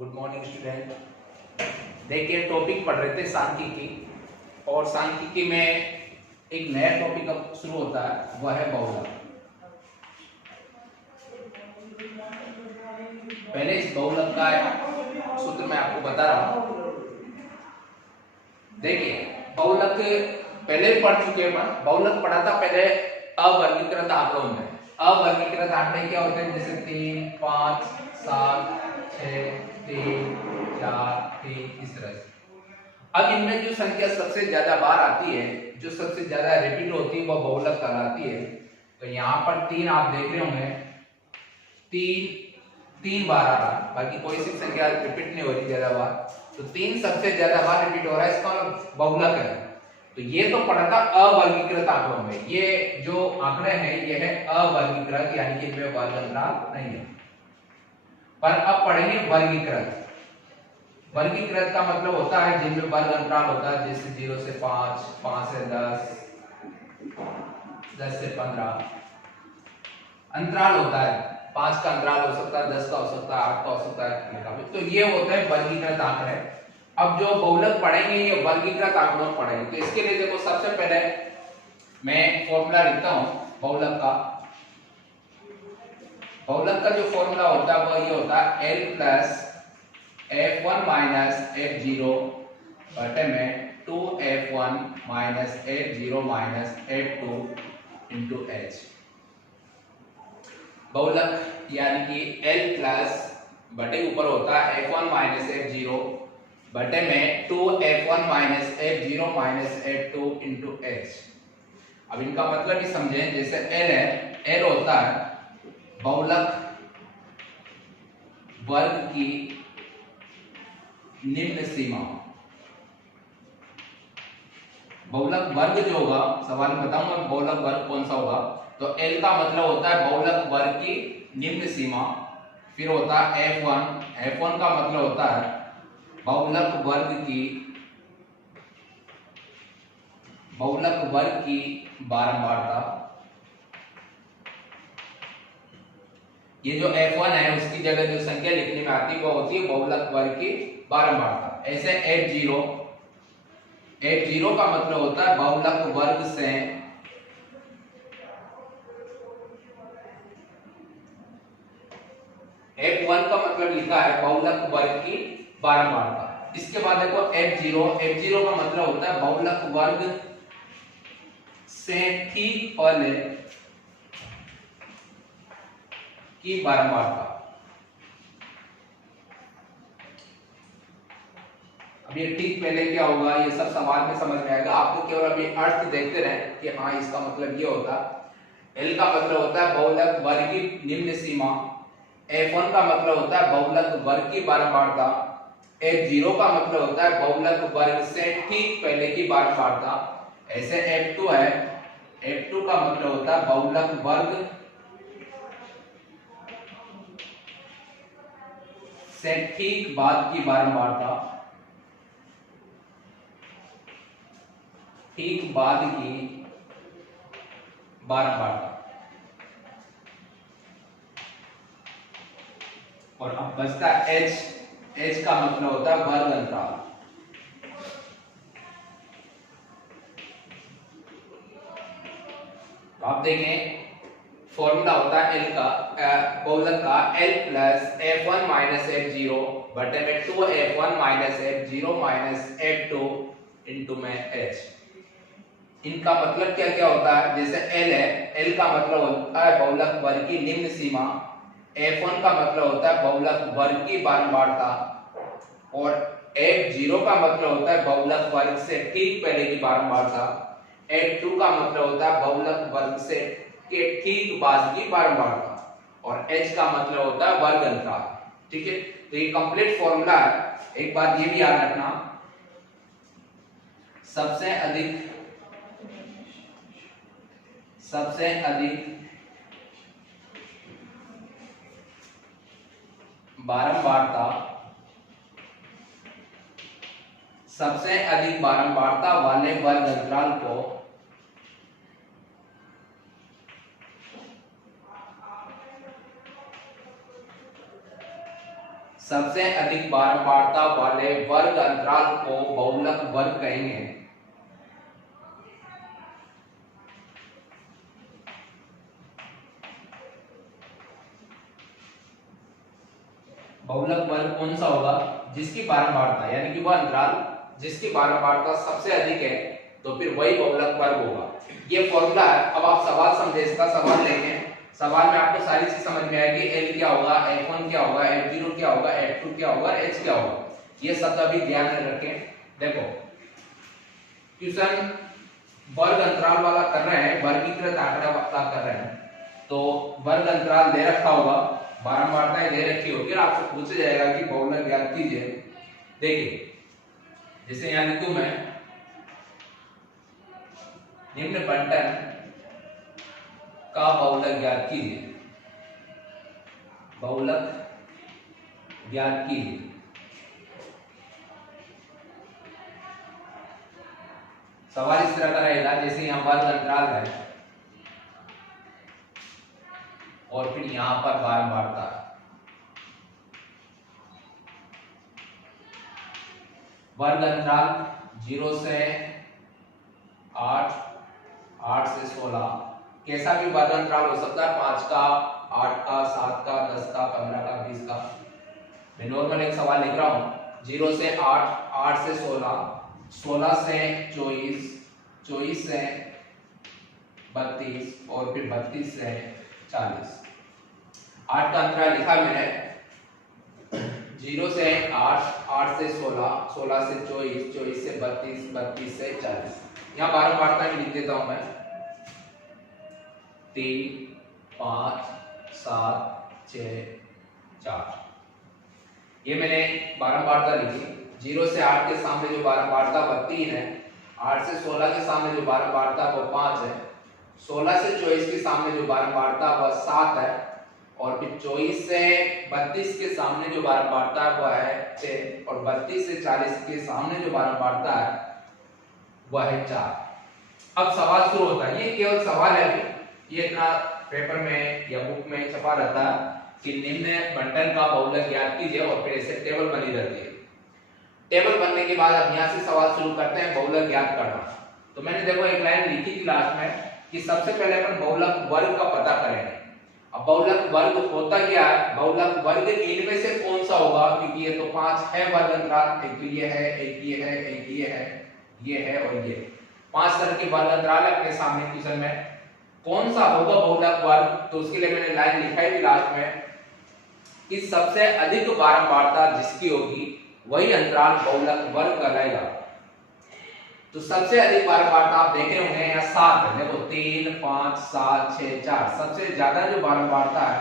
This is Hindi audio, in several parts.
Good morning student. देखिए टॉपिक पढ़ रहे थे सांख्यिकी, और सांख्यिकी में एक नया टॉपिक अब शुरू होता है, वह है बहुलक। पहले इस बहुलक का सूत्र मैं आपको बता रहा हूं। देखिए बहुलक पहले भी पढ़ चुके हैं, बहुलक पढ़ा था पहले अवर्गीकृत आंकड़ों में। अवर्गीकृत आंकड़े क्या होते हैं, जैसे 3, 5, 7, 6, 3, 4, 3, इस तरह से। अब इनमें जो संख्या सबसे ज्यादा बार आती है, जो सबसे ज्यादा रिपीट होती है, वह बहुलक कहलाती है। तो यहाँ पर 3 आप देख रहे होंगे, 3 बार आ रहा, बाकी कोई सी संख्या रिपीट नहीं हो रही ज्यादा बार। तो 3 सबसे ज्यादा बार रिपीट हो रहा है, इसका मतलब बहुलक है। तो ये तो पढ़ा था अवर्गीकृत आंकड़ों में। ये जो आंकड़े हैं ये है अवर्गीकृत, यानी कि इनमें वर्ग अंतराल नहीं है। पर अब पढ़ेंगे वर्गीकृत। वर्गीकृत का मतलब होता है जिनमें वर्ग अंतराल होता है, जैसे 0 से 5, 5 से 10, 10 से 15 अंतराल होता है। 5 का अंतराल हो सकता है, 10 का हो सकता है, 8 का हो सकता है। तो ये होता है वर्गीकृत आंकड़े। अब जो बहुलक पढ़ेंगे ये वर्गीकृत आंकड़ों पढ़ेंगे। तो इसके लिए देखो सबसे पहले मैं फॉर्मूला लिखता हूं बहुलक का। बहुलक का जो फॉर्मूला होता है वह ये होता है L plus F1 minus F0 बटे में 2F1 minus F0 minus F2 into H। बहुलक यानी कि L प्लस बटे ऊपर होता है F1 माइनस F0 बटे में 2F1 minus F0 minus F2 into H। अब इनका मतलब ही समझें, जैसे L है, L होता है बहुलक वर्ग की निम्न सीमा। बहुलक वर्ग जो होगा, सवाल में बताऊंगा बहुलक वर्ग कौन सा होगा। तो L का मतलब होता है बहुलक वर्ग की निम्न सीमा। फिर होता है F1, F1 का मतलब होता है बहुलक वर्ग की बारंबारता। ये जो F1 है उसकी जगह जो संख्या लिखने में आती है वो होती है बहुलक वर्ग की बारंबारता। ऐसे F0 का मतलब होता है बहुलक वर्ग से F1 का मतलब लिखा है बहुलक वर्ग की बारंबारता। इसके बाद देखो F0 का मतलब होता है बहुलक वर्ग से ठीक पहले की बारंबारता। अब ये ठीक पहले क्या होगा, ये सब सवाल में समझ में आएगा। आप तो केवल अभी अर्थ देखते रहे कि हाँ इसका मतलब ये होता। L का मतलब होता है बहुलक वर्ग की निम्न सीमा। F1 का मतलब होता है बहुलक वर्ग की बारंबारता। F0 का मतलब होता है बहुलक वर्ग से ठीक पहले की बारंबारता। ऐसे F2 है, F2 का मतलब होता है बहुलक वर्ग से ठीक बाद की बारंबारता। ठीक बाद की बारंबारता। और अब बचता H का मतलब होता है वर्ग अंतराल। तो आप देखें फॉर्मूला होता है L का बहुलक का L plus F1 minus F0 बटे में 2F1 minus F0 minus F2 into में H। इनका मतलब क्या क्या होता है, जैसे L है, L का मतलब होता है बहुलक वर्ग की निम्न सीमा। F1 का मतलब होता है बहुलक वर्ग की बारंबारता। और F0 का मतलब होता है बहुलक वर्ग से ठीक पहले की बारंबारता। F2 का मतलब होता है बहुलक वर्ग से के ठीक बाद की बारंबारता। और H का मतलब होता है वर्ग अंतराल। ठीक है, तो ये कंप्लीट फॉर्मूला है। एक बात ये भी याद रखना, सबसे अधिक बारंबारता, सबसे अधिक बारंबारता वाले वर्ग अंतराल को सबसे अधिक बारंबारता वाले वर्ग अंतराल को बहुलक वर्ग कहेंगे। बहुलक वर्ग कौन सा होगा? जिसकी बारंबारता यानी कि वह अंतराल जिसकी बारंबारता सबसे अधिक है, तो फिर वही बहुलक वर्ग होगा। ये फॉर्मूला है। अब आप सवाल समझे, इसका सवाल देखें। सवाल में आपको सारी चीज समझ में आएगी। L क्या होगा, F1 क्या होगा, F0 क्या होगा, F2 क्या होगा, H क्या होगा, ये सब अभी ध्यान में रखें। देखो क्वेश्चन वर्ग अंतराल वाला कर रहे हैं, वर्गीकृत आंकड़ा वाला कर रहे हैं, तो वर्ग अंतराल दे रखा होगा, बारंबारताएं दे रखी होगी, आपसे पूछा जाएगा कि बहुलक ज्ञात कीजिए। देखिए जैसे यहां लिखूं मैं, निम्न बंटन का बहुलक ज्ञात कीजिए। बहुलक ज्ञात कीजिए। सवाल इस तरह का रहेगा, जैसे यहां वर्ग अंतराल है और फिर यहां पर बारंबारता है। वर्ग अंतराल 0 से 8, 8 से 16, कैसा भी वर्ग अंतराल हो सकता है, 5 का, 8 का, 7 का, 10 का, 15 का, 20 का। मैं नॉर्मल एक सवाल लिख रहा हूं। 0 से 8, 8 से 16, 16 से 24, 24 से 32 और फिर 32 से 40। 8 का अंतराल लिखा मैंने। 0 से 8, 8 से 16, 16 से 24, 24 से 32, 32 से 40। यहाँ बारंबारता में लिख देता हूं मैं 3, 5, 7, 6, 4। ये मैंने बारंबारता लिखी। 0 से 8 के सामने जो बारंबारता वह 3 है, 8 से 16 के सामने जो बारंबारता वो 5 है, 16 से 24 के सामने जो बारंबारता वह 7 है, और फिर 24 से 32 के सामने जो बारंबारता है वह है 6, और 32 से 40 के सामने जो बारंबारता है वह है 4। अब सवाल शुरू होता है। ये केवल सवाल है, ये इतना पेपर में या बुक में छपा रहता है कि निम्न बंटन का बहुलक ज्ञात कीजिए, और फिर ऐसे टेबल बनी रहती है। टेबल बनने के बाद अब यहाँ से सवाल शुरू करते हैं बहुलक ज्ञात करना। तो मैंने देखो एक लाइन लिखी थी लास्ट में कि सबसे पहले अपन बहुलक वर्ग का पता करेंगे। अब बहुलक वर्ग होता क्या है? बहुलक वर्ग इनमें से कौन सा होगा, क्योंकि ये तो 5 है वर्ग अंतराल, एक ये है, एक ये है, एक ये है, ये है और ये 5 तरह के वर्ग अंतराल है अपने सामने क्वेश्चन में। कौन सा होगा बहुलक वर्ग? तो उसके लिए मैंने लाइन लिखाई थी लास्ट में कि सबसे अधिक बारंबारता जिसकी होगी वही अंतराल बहुलक वर्ग कहलाएगा। तो सबसे अधिक बारंबारता आप देख रहे होंगे यहाँ 7 है। देखो 3, 5, 7, 6, 4। सबसे ज्यादा जो बारंबारता है,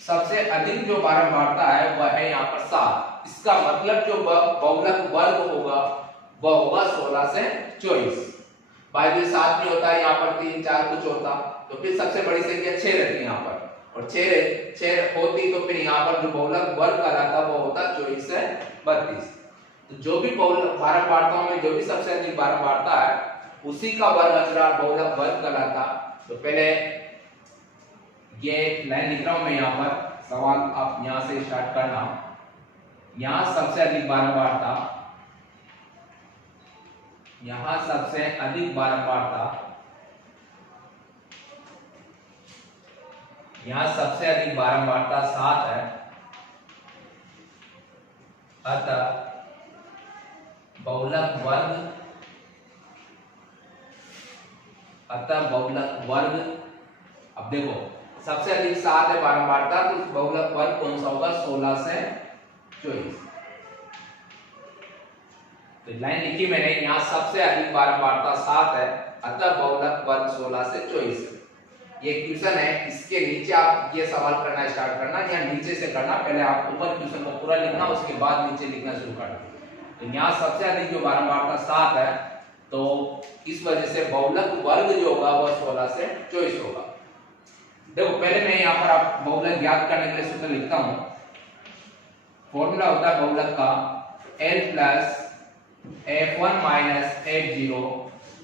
सबसे अधिक जो बारंबारता है वह है यहाँ पर 7। इसका मतलब जो बहुलक वर्ग होगा वह होगा 16 से 24। भाई जो 7 नहीं होता है, यहाँ पर 3, 4 कुछ होता, तो फिर सबसे बड़ी संख्या 6 रहती है यहाँ पर, और 6 होती तो फिर यहाँ पर जो बहुलक वर्ग कहलाता वो होता 24 से 32। तो जो भी बारंबारताओं में जो भी सबसे अधिक बारंबारता है उसी का वर्ग अंतराल बहुलक वर्ग कहलाता। तो पहले ये लाइन लिख रहा हूं मैं यहाँ पर, सवाल आप यहाँ से स्टार्ट करना। यहाँ सबसे अधिक बारंबारता, यहाँ सबसे अधिक बारंबारता, यहाँ सबसे अधिक बारंबारता 7 है, अतः बहुलक वर्ग, अब देखो सबसे अधिक 7 है बारंबारता, तो बहुलक वर्ग कौन सा होगा? 16 से 24। तो लाइन लिखी मैंने, यहाँ सबसे अधिक बारंबारता 7 है, अतः बहुलक वर्ग 16 से 24। ये क्वेश्चन है, इसके नीचे आप ये सवाल करना स्टार्ट करना, या नीचे से करना, पहले आप ऊपर क्वेश्चन को पूरा लिखना, उसके बाद नीचे लिखना शुरू करना। तो यहाँ सबसे अधिक जो बारंबारता 7 है, तो इस वजह से बहुलक वर्ग जो होगा वह 16 से 24 होगा। देखो पहले मैं यहाँ पर आप बहुलक ज्ञात करने के लिए सूत्र लिखता हूं। फॉर्मूला होता है बहुलक का L plus F1 minus F0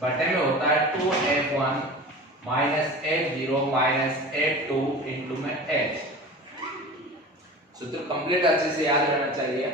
बटे में होता है 2F1 minus F0 minus F2 into में H। सूत्र कंप्लीट अच्छे से याद रहना चाहिए।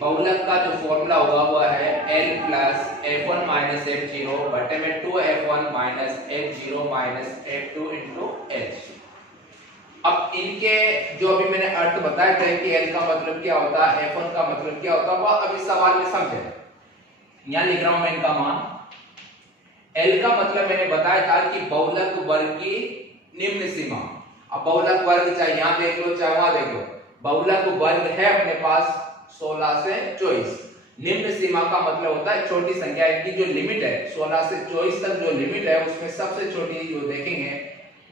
बहुलक का जो फॉर्मूला होगा वो है L plus F1 minus F0 बटे में 2F1 minus F0 minus F2 into H। अब इनके जो अभी मैंने अर्थ बताए थे कि L का मतलब क्या होता है, F1 का मतलब क्या होता है, वह अभी सवाल में समझे। यहाँ लिख रहा हूं मैं इनका मान। L का मतलब मैंने बताया था कि बहुलक वर्ग की निम्न सीमा। अब बहुलक वर्ग चाहे यहां देख लो चाहे वहां देख लो, बहुलक वर्ग है अपने पास 16 से 24। निम्न सीमा का मतलब होता है छोटी संख्या की जो लिमिट है 16 से 24 तक जो लिमिट है उसमें सबसे छोटी जो देखेंगे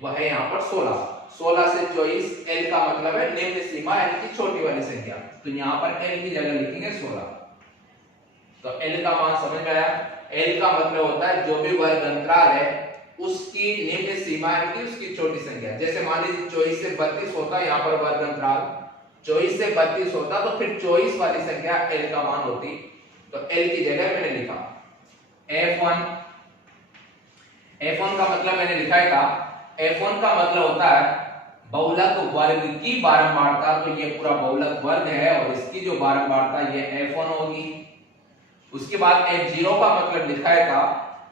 वह है यहाँ पर 16। 16 से 24 L का मतलब है निम्न सीमा, L की छोटी वाली संख्या। तो यहाँ पर L की जगह लिखेंगे 16। तो L का मान समझ में आया। L का मतलब होता है जो भी वर्ग अंतराल है उसकी निम्न सीमा की उसकी छोटी संख्या। जैसे मान लीजिए 24 से 32 होता है यहाँ पर वर्ग अंतराल, 24 से 32 होता तो फिर 24 वाली संख्या L का मान होती। तो L की जगह मैंने लिखा F1। F1 का मतलब मैंने लिखा था, F1 का मतलब होता है बहुलक वर्ग की बारंबारता। तो ये पूरा बहुलक वर्ग है और इसकी जो बारंबारता ये F1 होगी। उसके बाद F0 का मतलब लिखा था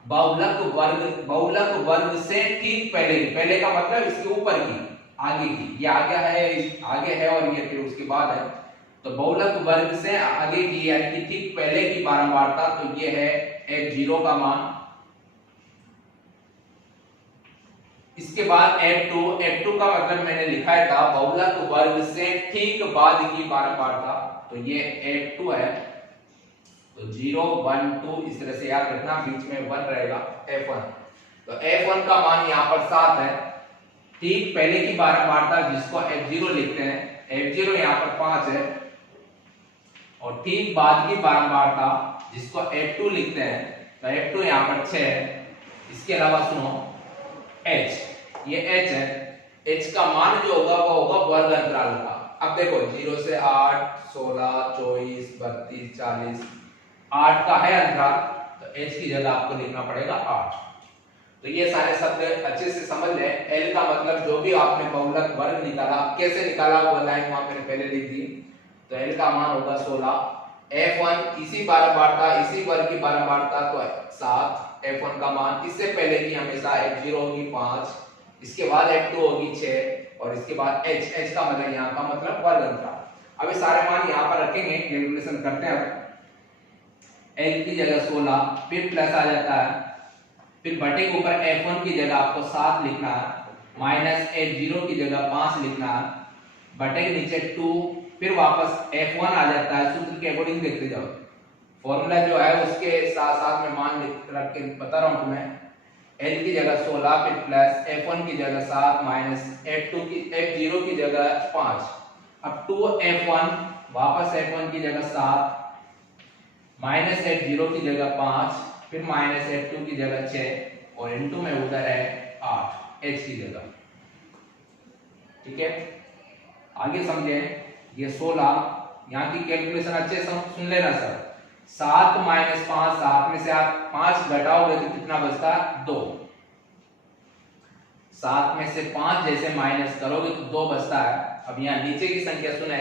बहुलक वर्ग से ठीक पहले का मतलब इसके ऊपर की आगे की, ये आगे है और ये फिर उसके बाद है। तो बहुलक वर्ग से आगे की यानी कि ठीक पहले की बारंबारता, तो ये है F0 का मान। इसके बाद F2 का मतलब मैंने लिखा था बहुलक वर्ग से ठीक बाद की बारंबारता, तो ये F2 है। तो 0 1 2 इस तरह से याद रखना, बीच में 1 रहेगा F1। तो F1 का मान यहाँ पर 7 है। ठीक पहले की बारंबारता जिसको F0 लिखते हैं, F0 यहाँ पर 5 है। और ठीक बाद की बारंबारता जिसको F2 लिखते हैं, तो F2 यहाँ पर 6 है। इसके अलावा सुनो H, ये H है। H का मान जो होगा वो होगा वर्ग अंतराल का। अब देखो 0 से 8 16 24 32 40, 8 का है अंतराल, तो H की जगह आपको लिखना पड़ेगा 8। तो ये सारे शब्द अच्छे से समझ ले। L का मतलब जो भी आपने बहुलक वर्ग निकाला, कैसे निकाला वो लाइन वहां मैंने पहले लिख दी। तो L का मान होगा 16। F1 इसी बारंबारता इसी वर्ग की बारंबारता तो 7 F1 का मान। इससे पहले की हमेशा F0 होगी 5, इसके बाद F2 होगी 6 और इसके बाद H का मतलब यहाँ का मतलब वर्ग अंतराल। अब ये सारे मान यहाँ पर रखेंगे, कैलकुलेशन करते हैं। L की जगह 16, फिर प्लस आ जाता है, फिर बटे के ऊपर F1 की जगह आपको 7 लिखना है, माइनस F0 की जगह 5 लिखना है, बटे के नीचे 2, फिर वापस F1 आ जाता है। सूत्र के अकॉर्डिंग देखते जाओ, फॉर्मूला जो है उसके साथ साथ में मान रख के बता रहा हूं तुम्हें। L की जगह 16, फिर प्लस F1 की जगह 7 माइनस F0 की जगह 5। अब 2F1 वापस F1 की जगह 7 माइनस F0 की जगह 5, फिर माइनस F2 की जगह 6 और इनटू में उधर है 8 H की जगह। ठीक है, आगे समझे। ये 16, यहाँ की कैलकुलेशन अच्छे से सुन लेना सर। 7 माइनस 5, 7 में से आप 5 घटाओगे तो कितना बचता है 2। 7 में से 5 जैसे माइनस करोगे तो 2 बचता है। अब यहाँ नीचे की संख्या सुने,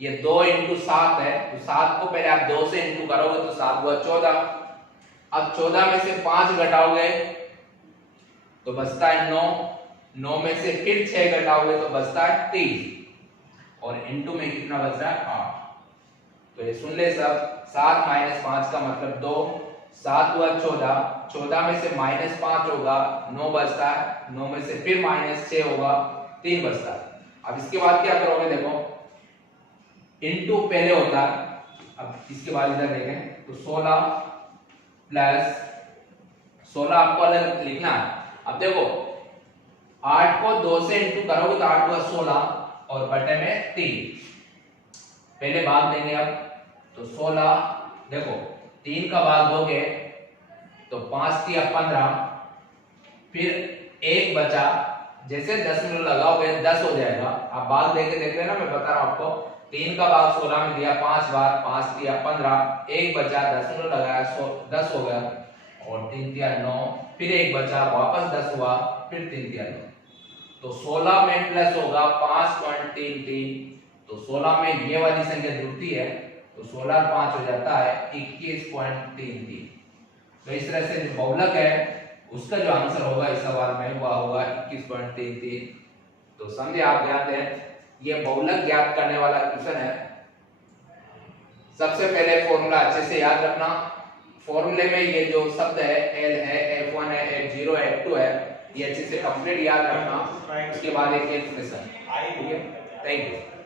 ये 2 इंटू 7 है, तो 7 को पहले आप 2 से इंटू करोगे तो 7 हुआ 14। अब 14 में से 5 घटाओगे तो बचता है 9, 9 में से फिर 6 घटाओगे तो बचता है 30 और इनटू में कितना बच रहा है 8। तो ये सुन ले सब, 7 माइनस 5 का मतलब 2, 7 हुआ 14, 14 में से माइनस 5 होगा 9 बचता है, 9 में से फिर माइनस 6 होगा 3 बचता है। अब इसके बाद क्या करोगे, देखो इनटू पहले होता है, अब इसके बाद इधर देखें तो 16 प्लस 16 आपको अलग लिखना है। अब देखो 8 को 2 से इंटू करोगे तो 8 हुआ 16 और बटे में 3, पहले भाग देंगे। अब तो 16, देखो 3 का भाग दोगे तो 5 3 15, फिर 1 बचा, जैसे 10 मिनट लगाओगे 10 हो जाएगा। आप भाग देके देख लेना, मैं बता रहा हूं आपको। 3 का भाग 16 में दिया 5 बार, 5 3 15, 1 बचा, 10 मिनट लगाया 10 हो गया और 3 3 9, फिर 1 बचा वापस 10 हुआ, फिर 3 3 9। तो 16 में प्लस होगा 5.33, तो 16 में ये वाली संख्या जुड़ती है तो 16 और 5 हो जाता है 21.33। तो इस तरह से जो बहुलक है उसका जो आंसर होगा इस सवाल में वह होगा 21.33। तो समझे आप, ध्यान दें, ये बहुलक ज्ञात करने वाला क्वेश्चन है। सबसे पहले फॉर्मूला अच्छे से याद रखना। फॉर्मूले में ये जो शब्द है L है, F1 है, F0 है, F2 है, ये अच्छे से कंप्लीट याद रखना। उसके बाद एक क्वेश्चन। ठीक है, थैंक यू।